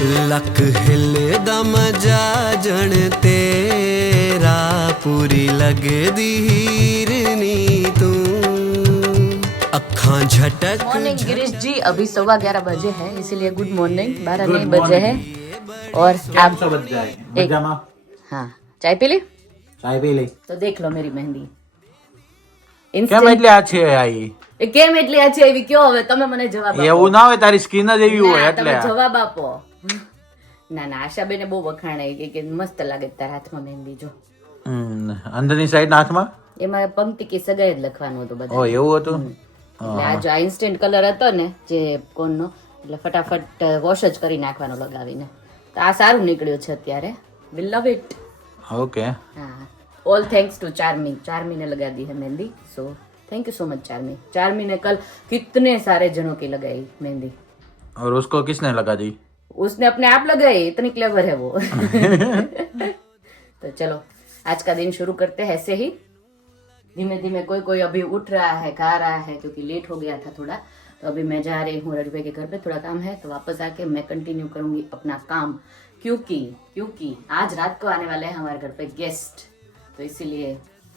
Luck हिलदा मजा जण तेरा पूरी लगदी हीरनी तू अखां झटक। मॉर्निंग गिरीश जी, अभी 11:15 बजे हैं, इसीलिए गुड मॉर्निंग। 12 नहीं बजे हैं। और आप बज जाए हाँ, चाय पी ली? चाय पी ली। तो देख लो मेरी मेहंदी કેમ એટલે આ છે આઈ? કેમ એટલે આ છે એવી કયો? હવે તમે મને જવાબ આપો. એવું ના હોય, તારી સ્કિન જ એવી હોય ના, એટલે. તમે જવાબ આપો. ના ના, આશાબેને બહુ વખાણાય કે મસ્ત લાગે તારા હાથમાં મહેંદી. જો અંદરની સાઈડ હાથમાં એમાં પંક્તિ કે સગાઈ જ લખવાનું હતું બધા. ઓ એવું હતું. એટલે આ જો ઇન્સ્ટન્ટ કલર હતો ને જે કોનનો, એટલે ફટાફટ વોશ જ કરી નાખવાનો લગાવીને. તો આ સારું નીકળ્યું છે અત્યારે. We love it. ઓકે. हाँ, all thanks to Charmi. Charmi ने लगा दी है mehndi, so thank you so much Charmi. Charmi ने कल कितने सारे जनों की लगाई मेहंदी. और उसको किसने लगा दी? उसने अपने आप लगाई, इतनी क्लेवर है वो. तो चलो आज का दिन शुरू करते हैं ऐसे ही धीमे धीमे. कोई कोई अभी उठ रहा है, खा रहा है, क्योंकि लेट हो गया था थोड़ा. तो अभी मैं जा रही हूँ रवि भाई के घर पे, थोड़ा काम है, तो वापस आके मैं कंटिन्यू करूंगी अपना काम. क्योंकि आज रात को आने वाले हैं हमारे घर पे गेस्ट, तो इसीलिए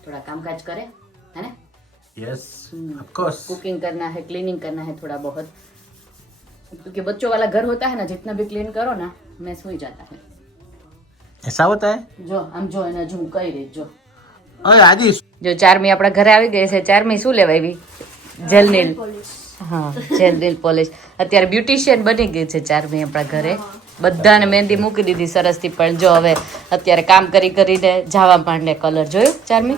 थोड़ा कामकाज करें, है ना. Yes of course. कुकिंग करना है, क्लीनिंग करना है थोड़ा बहुत, क्योंकि बच्चों वाला घर होता है ना, जितना भी क्लीन करो ना मैस हो ही जाता है. ऐसा होता है? જો આમ જો એને જો કઈ રીત જો. ઓય આદિ, જો ચારમી આપણા ઘરે આવી ગઈ છે. ચારમી શું લેવા આવી? Gel nail. હા, જેલ નેલ પોલિશ. અત્યારે બ્યુટિશિયન બની ગઈ છે ચારમી આપણા ઘરે. બધાને મહેંદી મૂકી દીધી સરસથી. પણ જો હવે અત્યારે કામ કરી કરીને જવા માંડે કલર. જોયું ચારમી?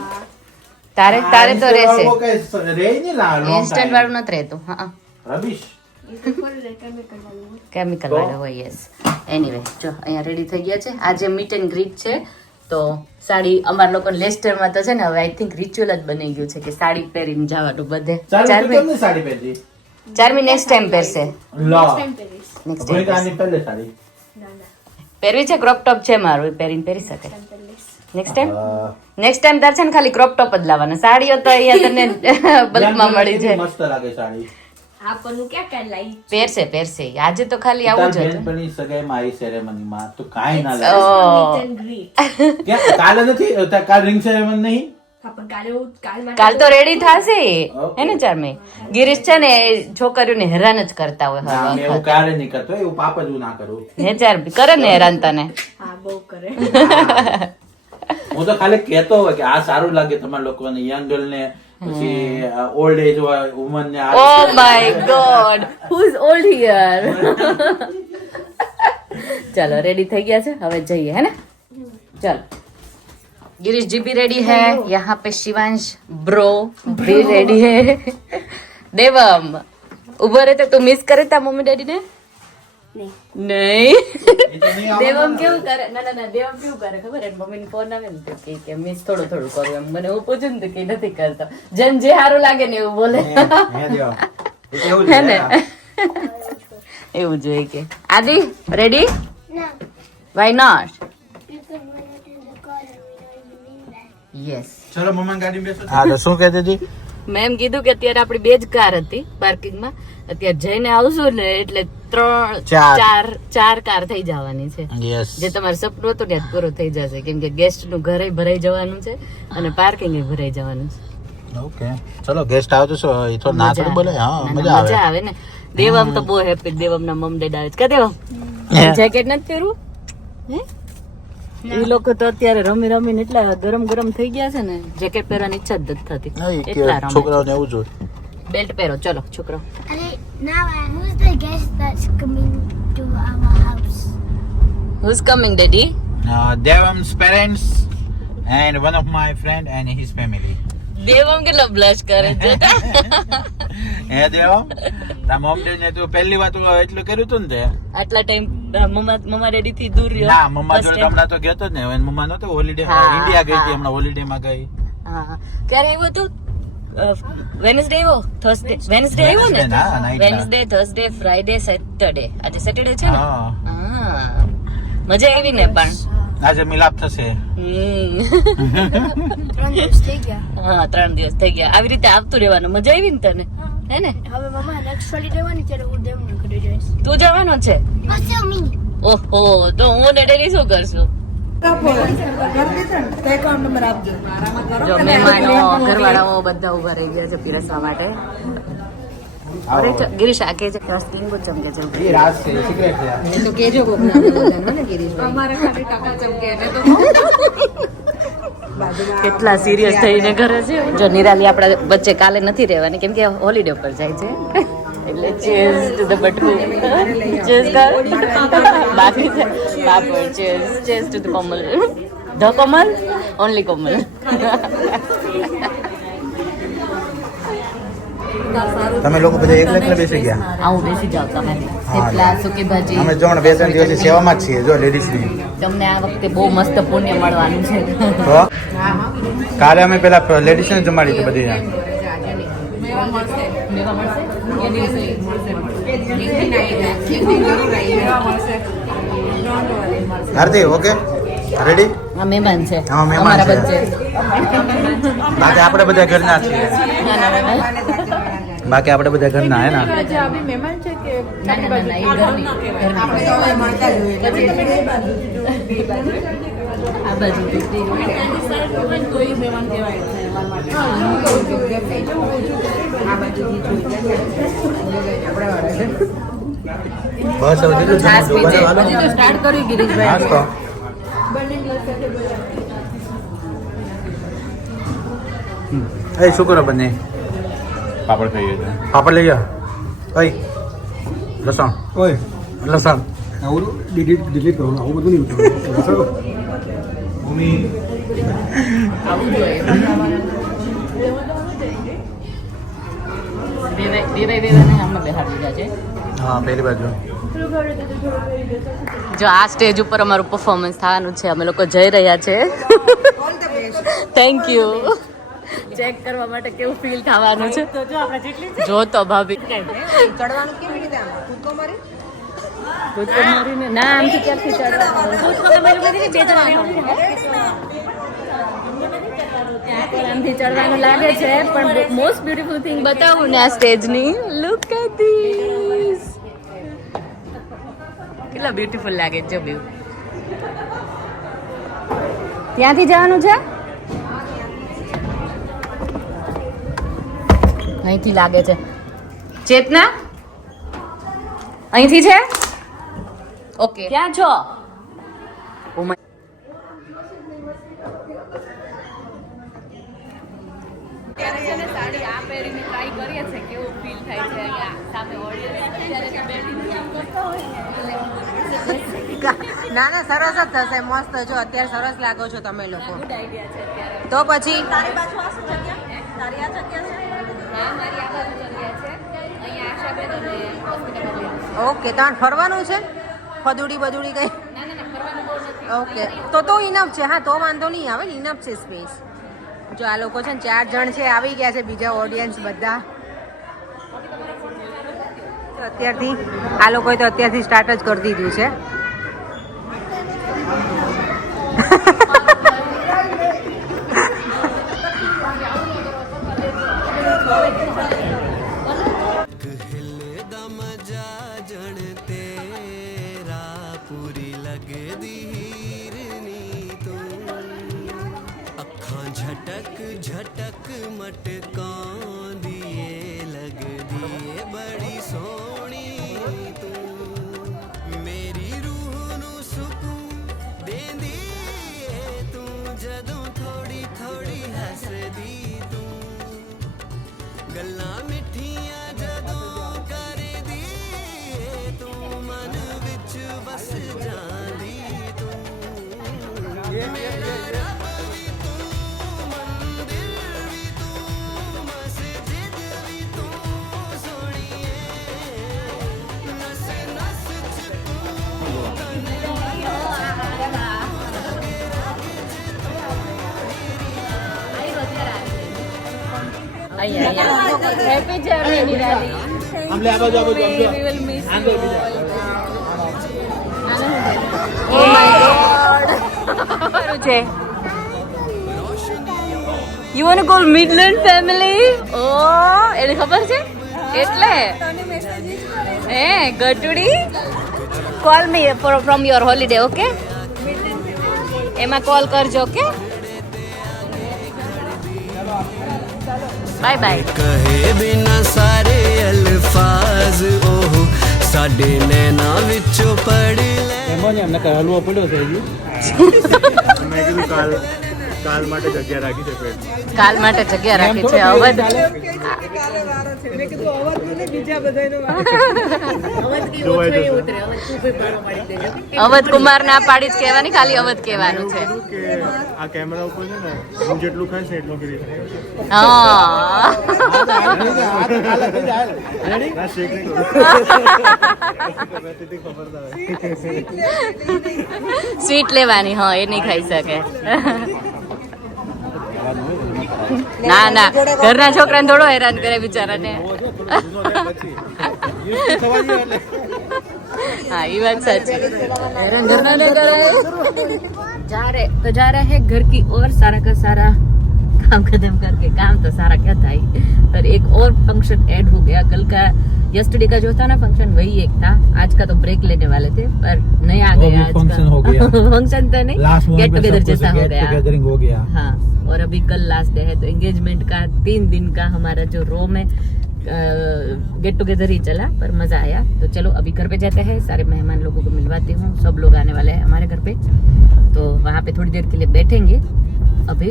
તારે તો રહેશે. ઇન્સ્ટન્ટ વાળું નથી રહેતું. હા, રબીશ કેમિકલ વાળા હોય. યસ. એનીવે જો અહીંયા રેડી થઈ ગયા છે. આજે મીટ એન્ડ ગ્રીટ છે. તો સાડી અમારા લોકો લેસ્ટરમાં તો છે ને હવે આઈ થિંક રિચ્યુઅલ જ બની ગયું છે કે સાડી પહેરીને જવાનું બધે. ચારમી સાડી પહેરી. ચારમી નેક્સ્ટ ટાઈમ પહેરશે. લો નેક્સ્ટ કોઈ ટાઈમ કાની પહેલે સાડી પહેરવી છે. ક્રોપ ટોપ છે મારું, એ પહેરીને પહેરી શકે. નેક્સ્ટ ટાઈમ તાર છે ને ખાલી ક્રોપ ટોપ જ લાવવાના. સાડીઓ તો અહીંયા તને બલ્કમાં મળી જાય. મસ્ત લાગે સાડી. આપણનું ક્યાં કાલ લાઈ પહેરશે. આજે તો ખાલી આવું જ હતું. બેનપણી સગાઈમાં આવી સેરેમનીમાં તો કાઈ ના લાગે. ક્યાં કાલે નથી? કાલ રિંગ સેરેમની નહીં? કાલ તો રેડી થશે, હે ને ચારમી? ગિરીશ છે ને છોકરીઓને હેરાન જ કરતા હોય ના, હર મેં એવું ક્યારે નહીં કરતો. એવું પાપ જ હું ના કરું. હે ચારમી? કરે ને હેરાન તને? હા બહુ કરે. હું તો ખાલી કહેતો હોય કે આ સારું લાગે તમારા લોકોને, યંગ ગર્લ ને, પછી ઓલ્ડ એજ હોય વુમન ને. Oh my God, who is old here? चलो रेडी થઈ ગયા છે, હવે જઈએ, है ना? चल गिरीश जी भी रेडी है, यहाँ पे शिवांश ब्रो भी रेडी है. देवम उभो रहते तू मिस करे ता मम्मी डैडी ने? नहीं. દેવમ કેવું કરે? ના ના ના, દેવમ કેવું કરે ખબર? એ મમ્મી ને ફોન આવે ને તો કે મિસ થોડું થોડું કરું એમ. મને હું પૂછું ને તો કે નથી કરતો. જન જે સારું લાગે ને એવું બોલે, હે ને? એવું જોઈએ કે. આદિ રેડી? Why not? યસ. ચલો મમ્મા ગાડી બેસો. હા તો શું કહેતી હતી? મેં એમ કીધું કે અત્યારે આપણી બે જ કાર હતી પાર્કિંગમાં. અત્યારે જઈને આવશું ને એટલે ચાર કાર થઈ જવાની છે. જે તમારું સપનું હતું ને પૂરો થઈ જશે, કેમ કે ગેસ્ટ નું ઘરે ભરાઈ જવાનું છે અને પાર્કિંગ ભરાઈ જવાનું છે. ઓકે ચલો ગેસ્ટ આવે તો શું એ તો ના થોડું બોલે. હા મજા આવે ને. દેવમ તો બહુ હેપી. દેવમ ના મમ ડેડ આવે છે. કે દેવમ જેકેટ નથી પહેરવું? હે એ લોકો તો અત્યારે રમી રમીને એટલા ગરમ ગરમ થઈ ગયા છે ને, જેકેટ પહેરવાની ઈચ્છા જ નથી થતી. એટલા રમે. છોકરાઓને એવું જોઈએ. બેલ્ટ પહેરો. ચલો છોકરો. Now who's the guest that's coming to our house? Who's coming, daddy? Devam's parents and one of my friend and his family. Devam કેટલો બ્લશ કરે છે. હે દેવમ, તા મમ ને તું પહેલી વાત એટલું કર્યું તું ને તે આટલા ટાઈમ મમ્મા ડેડી થી દૂર રહ્યો. ના મમ્મા જોડે હમણાં તો ગયો જ ને. મમ્મા નતો હોલિડે ઇન્ડિયા ગઈ હતી હમણાં, હોલિડે માં ગઈ. હા ક્યારે આવ્યો તું? વેનસડે આવ્યો? થર્સડે? વેનસડે આવ્યો ને? Wednesday, Thursday, Friday, Saturday. આજે સેટરડે છે ને? હા મજા આવી ને? પણ આજે મિલાપ થશે. 3 દિવસ થઈ ગયા. હા 3 દિવસ થઈ ગયા. આવી રીતે આવતું રહેવાનું. મજા આવી ને તને? હે ને? હવે મમ્મા નેક્સ્ટ હોલિડે વાની ત્યારે હું દેવના ઘરે જઈશ. તું જવાનો છે? બસ me. ઓહો તો હું ને ડેડી શું કરશું જો મહેમાનો ઘરવાળાઓ બધા ઉભા રહી ગયા છે પીરસવા માટે અરે ગિરીશ આ કે છે કે સ્કીન બહુ ચમકે છે એ રાજ છે સિક્રેટ છે તો કેજો કોક ના બધાને ને ગિરીશ અમારે ખાલી ટકા ચમકે એટલે તો કેટલા સિરિયસ થઈને ઘરે છે જો નિરાલી આપણા વચ્ચે કાલે નથી રહેવાની કેમ કે હોલિડે પર જાય છે એટલે ચેઝ ટુ ધ બટકુ ચેઝ કર બાકી છે બાપર ચેઝ ટુ ધ કોમલ ધ કોમલ ઓનલી કોમલ તમે લોકો બધા એકલા એકલા બેસી ગયા આવું બેસી જાવ તમે થેપલા સુકી ભાજી અમે જો બે ત્રણ દિવસથી સેવામાં જ છીએ જો લેડીઝની તમને આ વખતે બહુ મસ્ત પુણ્ય મળવાનું છે તો કાલે અમે પેલા લેડીઝને જમાડી હતી બધી મેવા મળશે એ દિવસે આરતી ઓકે રેડી આ મહેમાન છે હા, મહેમાન અમારા છે. વચ્ચે બાકી આપણે બધા ઘરના છીએ ના ના ના બાકી આપણે બધા ઘરના હે ના ના ના ના એ ઘરની આ બાજુ બસ હવે કેટલું છાસ જમવાનું પીજે બરાબર હજી તો સ્ટાર્ટ કર્યું હા ગિરીશભાઈ તો એ શું કરો બંને પાપડ ખાઈએ છે પાપડ લઈ જાઓ ઓય લસણ ઓય લસણ આવું ડિલીટ કરવાનું આવું બધું નહીં કરવાનું ભૂમિ આવું જોઈએ બે ભાઈ આમાં બેહાડી દીધા છે હા પેલી બાજુ જો આ સ્ટેજ ઉપર અમારું પરફોર્મન્સ થવાનું છે અમે લોકો જઈ રહ્યા છે થેન્ક યુ ચેક કરવા માટે કેવું ફીલ થવાનું છે જો તો ભાભી ચડવાનું કેવી રીતે આમ કૂદકો મારી કૂદકો મારીને ના આમથી ક્યાંથી આમથી ચડવાનું લાગે છે પણ મોસ્ટ બ્યુટીફુલ થિંગ બતાવું ને આ સ્ટેજની લુક એટ ધીસ કેટલા બ્યુટીફુલ લાગે છે જો વ્યૂ ત્યાંથી જવાનું છે અહીંથી લાગે છે ચેતના અહીંથી છે ઓકે ક્યાં છો ઓ માય ત્યારે છે ને સાડી આ પહેરીને ટ્રાય કરીએ છે કેવું ફીલ થાય છે અહીંયા સામે ઓડિયન્સ ત્યારે તો બેઠીને કામ કરતા હોય ના ના સરસ જ થશે મસ્ત જો અત્યારે સરસ લાગો છો તમે લોકો ગુડ આઈડિયા છે અત્યારે તો પછી હા મારી આ બાજુ જગ્યા છે અહીંયા આશાબેન અને હોસ્પિટલ ઓકે તમારે ફરવાનું છે ફદુડી બદુડી કઈ ના ના ના ફરવાનું બહુ નથી ઓકે તો ઇનફ છે હા તો વાંધો નહીં આવે ને ઇનફ છે સ્પેસ જો આ લોકો છે ને 4 જણ છે આવી ગયા છે બીજા ઓડિયન્સ બધા તો અત્યારથી આ લોકોએ તો અત્યારથી સ્ટાર્ટ જ કરી દીધું છે ਹਿਲਦਾ ਮਜਾ ਜਣ ਤੇਰਾ ਪੂਰੀ ਲੱਗਦੀ ਹੀਰਨੀ ਤੂੰ ਅੱਖਾਂ ਝਟਕ ਝਟਕ ਮਟਕਾਉਂਦੀ ਏ ਲੱਗਦੀ ਏ ਬੜੀ ਸੋਹਣੀ ਤੂੰ ਮੇਰੀ ਰੂਹ ਨੂੰ ਸਕੂਨ ਦੇਂਦੀ ਏ ਤੂੰ ਜਦੋਂ ਥੋੜੀ ਥੋੜੀ ਹੱਸਦੀ ਤੂੰ ਗੱਲਾਂ ਮਿੱਠੀਆਂ ਜਦੋਂ ਕਰਦੀ ਏ ਤੂੰ ਮਨ ਵਿੱਚ ਵਸ ਜਾਂਦੀ ਤੂੰ ਮੇਰਾ ਰੱਬ ਵੀ ਤੂੰ ਮੰਦਿਰ ਵੀ ਤੂੰ ਮਸਜਿਦ ਵੀ ਤੂੰ ਸੋਹਣੀਏ ਨਸ ਨਸ ਚ અહીંયા હેપી જર્ની નિરાલી આમ લે આ બાજુ આમ જો we will miss આમ જો you બીજા oh my god છે you want to call Midland family oh એને ખબર છે એટલે હે ગટુડી call me from your holiday, okay? એમાં કોલ કરજો, ઓકે? Bye bye. कहे बिना सारे अल्फाज ओह साडे नैना विचों पढ़ ले એમાં જ એમને કઈ હલવો પડ્યો છે હજી. મેં કીધું કાલ માટે જગ્યા રાખી છે પેટ. કાલ માટે જગ્યા રાખી છે અવધ. અવધ કુમાર ના પાડી જ કહેવાની, ખાલી અવધ કહેવાનું છે. કે આ કેમેરા ઉપર છે ને હું જેટલું ખાઈશ ને એટલું કરી શકું. હા ના શેક નહીં કરું. સ્વીટ લેવાની, હા એ નહીં ખાઈ શકે. ના ના, ઘરના છોકરાને થોડો હેરાન કરે બિચારાને. हाँ ये बात सच है, हैरान करना नहीं करे. जा रहे हैं घर की ओर, सारा का सारा काम खत्म करके. काम तो सारा क्या था ही, पर एक और फंक्शन ऐड हो गया. कल का यस्टरडे का जो था ना फंक्शन, वही एक था. आज का तो ब्रेक लेने वाले थे, पर नहीं आ गया आज फंक्शन हो का. गया. फंक्शन तो नहीं, गेट टुगेदर जैसा हो गया. गैदरिंग हो गया. हाँ, और अभी कल लास्ट डे है, तो एंगेजमेंट का 3 दिन का हमारा जो रो में गेट टुगेदर ही चला, पर मजा आया. तो चलो अभी घर पे जाते हैं, सारे मेहमान लोगों को मिलवाती हूँ. सब लोग आने वाले हैं हमारे घर पे, तो वहाँ पे थोड़ी देर के लिए बैठेंगे. अभी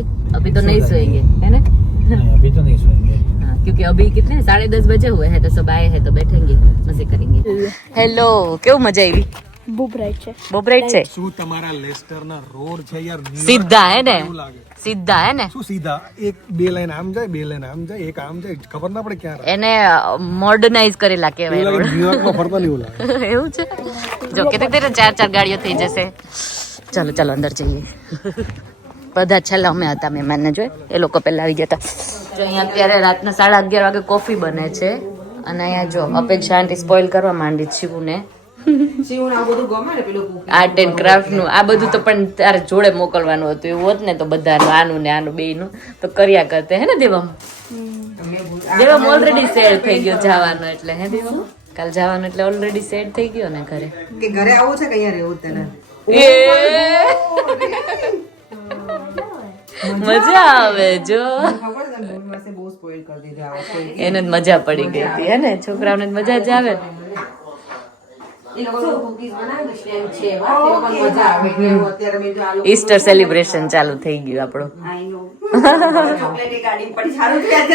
तो नहीं सोएंगे, है ना? नहीं, अभी तो नहीं सोएंगे. हाँ, क्योंकि अभी कितने 10:30 बजे हुए हैं, तो सब आए हैं, तो बैठेंगे, मजे करेंगे. हेलो, क्यों मजा आई? બુબરાઈ છે. બોબરેટ છે શું તમારા લેસ્ટરના રોડ છે યાર, સીધા હે ને, એવું લાગે. સીધા હે ને. શું સીધા એક બે લાઈન આમ જાય, બે લાઈન આમ જાય, એક આમ જાય, ખબર ના પડે ક્યાં એને મોડર્નાઇઝ કરેલા કહેવાય રોડ. ન્યુયોર્કમાં ફરતા નહીં એવું લાગે. એવું છે. જો કે તે 4 ગાડીઓ થઈ જશે. ચાલો ચાલો અંદર જઈએ. બધા છેલ્લા અમે હતા મહેમાનને જોઈ, એ લોકો પહેલા આવી ગયા હતા. જો અહીંયા અત્યારે રાતના 11:30 વાગે કોફી બને છે, અને અહીંયા જો અપેક્ષા આંટી સ્પોઇલ કરવા માંડી શિવુને. આર્ટ એન્ડ ક્રાફ્ટ નું આ બધું તો પણ તારે જોડે મોકલવાનું હતું. એવું હોત ને તો બધાનું આનું ને આનું બેયનું તો કર્યા કરતે, હે ને દેવમ? દેવમ ઓલરેડી સેટ થઈ ગયો જવાનું એટલે, હે દેવમ? કાલ જવાનું એટલે ઓલરેડી સેટ થઈ ગયો ને ઘરે. કે ઘરે આવું છે કે અહીંયા રહેવું તને? મજા આવે જો. ખબર છે ને, બહુ સ્પોઇલ કરી દીધું આ વખતે. એને જ મજા પડી ગઈ હતી, હે ને? છોકરાઓને જ મજા જ આવે. એ લોકો કુકીઝ બનાવી સ્ટેન્ડ છે, વાહ, તે લોકો મજા આવે કે એવું અત્યારે મેં જો આ લોકો ઈસ્ટર સેલિબ્રેશન ચાલુ થઈ ગયું આપણું. આઈ નો ચોકલેટી ગાડી પડી સારું થયા છે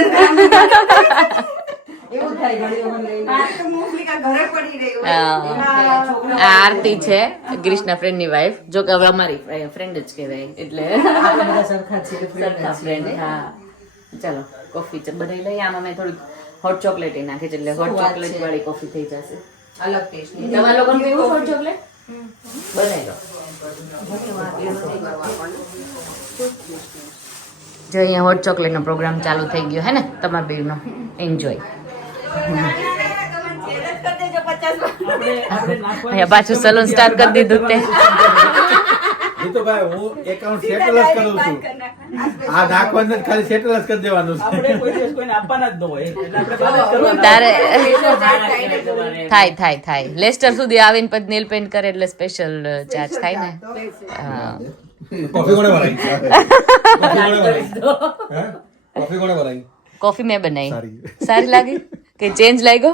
એવું થાય ઘણી વખત લઈને આ તો મોસ્ટલી કા ઘરે પડી રહ્યું આ આરતી છે, ગ્રીષ્ના ફ્રેન્ડ ની વાઈફ. જો કે હવે અમારી ફ્રેન્ડ જ કહેવાય, એટલે આપણે બધા સરખા છે સરખા friend. હા, ચાલો કોફી બનાવી લઈએ. આમાં મેં થોડીક હોટ ચોકલેટ નાખી છે, એટલે હોટ ચોકલેટ વાળી કોફી થઈ જશે. અલગ ટેસ્ટ ની તમારા લોકોને પીવું હોટ ચોકલેટ? બનાવી લો. જો અહીંયા હોટ ચોકલેટ નો પ્રોગ્રામ ચાલુ થઈ ગયો, હે ને? તમારા બેનો એન્જોય. અહીંયા પાછું સલૂન સ્ટાર્ટ કરી દીધું તે. એ તો ભાઈ હું એકાઉન્ટ સેટલ જ કરું છું. આ નાખવાનું જ ખાલી સેટલ જ કરી દેવાનું છે. તારે થાય લેસ્ટર સુધી આવીને પછી નેલ પેન્ટ કરે એટલે સ્પેશિયલ ચાર્જ થાય ને. હા, કોફી કોણે બનાવી? કોફી કોણે બનાવી? કોફી મેં બનાવી. સારી લાગી કે ચેન્જ લાગ્યો?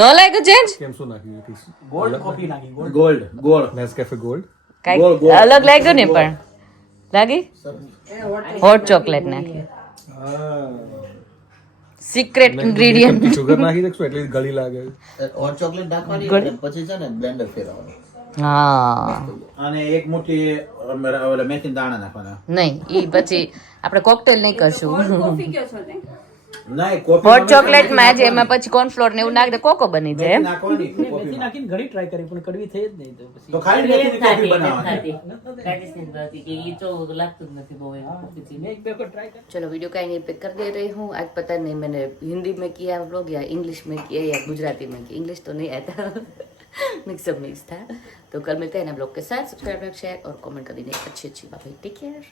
નો લાગ્યો ચેન્જ? કેમ શું નાખ્યું? Gold Nescafe gold. કઈક અલગ લાગ્યો ને, પણ લાગી હોટ ચોકલેટ નાખી. Secret ingredient. સુગર નાખી દે એટલે ગળી લાગે. હોટ ચોકલેટ નાખવાની પછી છે ને બ્લેન્ડર ફેરવવાનું. હા, અને એક મુઠ્ઠી મેથી દાણા નાખવાના. નહીં ઈ પછી આપણે કોકટેલ નહીં કરશું. નહીં, કોફી હોટ ચોકલેટ માં જ એમાં પછી કોર્નફ્લોર ને એવું નાખી દે, કોકો બની જાય એમ. નાખવાની મેથી નાખીને ઘણી ટ્રાય કરી પણ કડવી થઈ જ નહીં. તો પછી તો ખાલી મેથીની કોફી બનાવવાની. મેં એક બે વખત ટ્રાય કરી. चलो वीडियो का यहीं पे कर दे रही हूँ. आज पता नहीं मैंने हिंदी में किया व्लॉग या इंग्लिश में किया या गुजराती में किया. इंग्लिश तो नहीं आता, मिक्स था. तो कल मिलते हैं हम लोग के साथ. सब्सक्राइब शेयर और कमेंट कर देना. अच्छी बात है. Take care.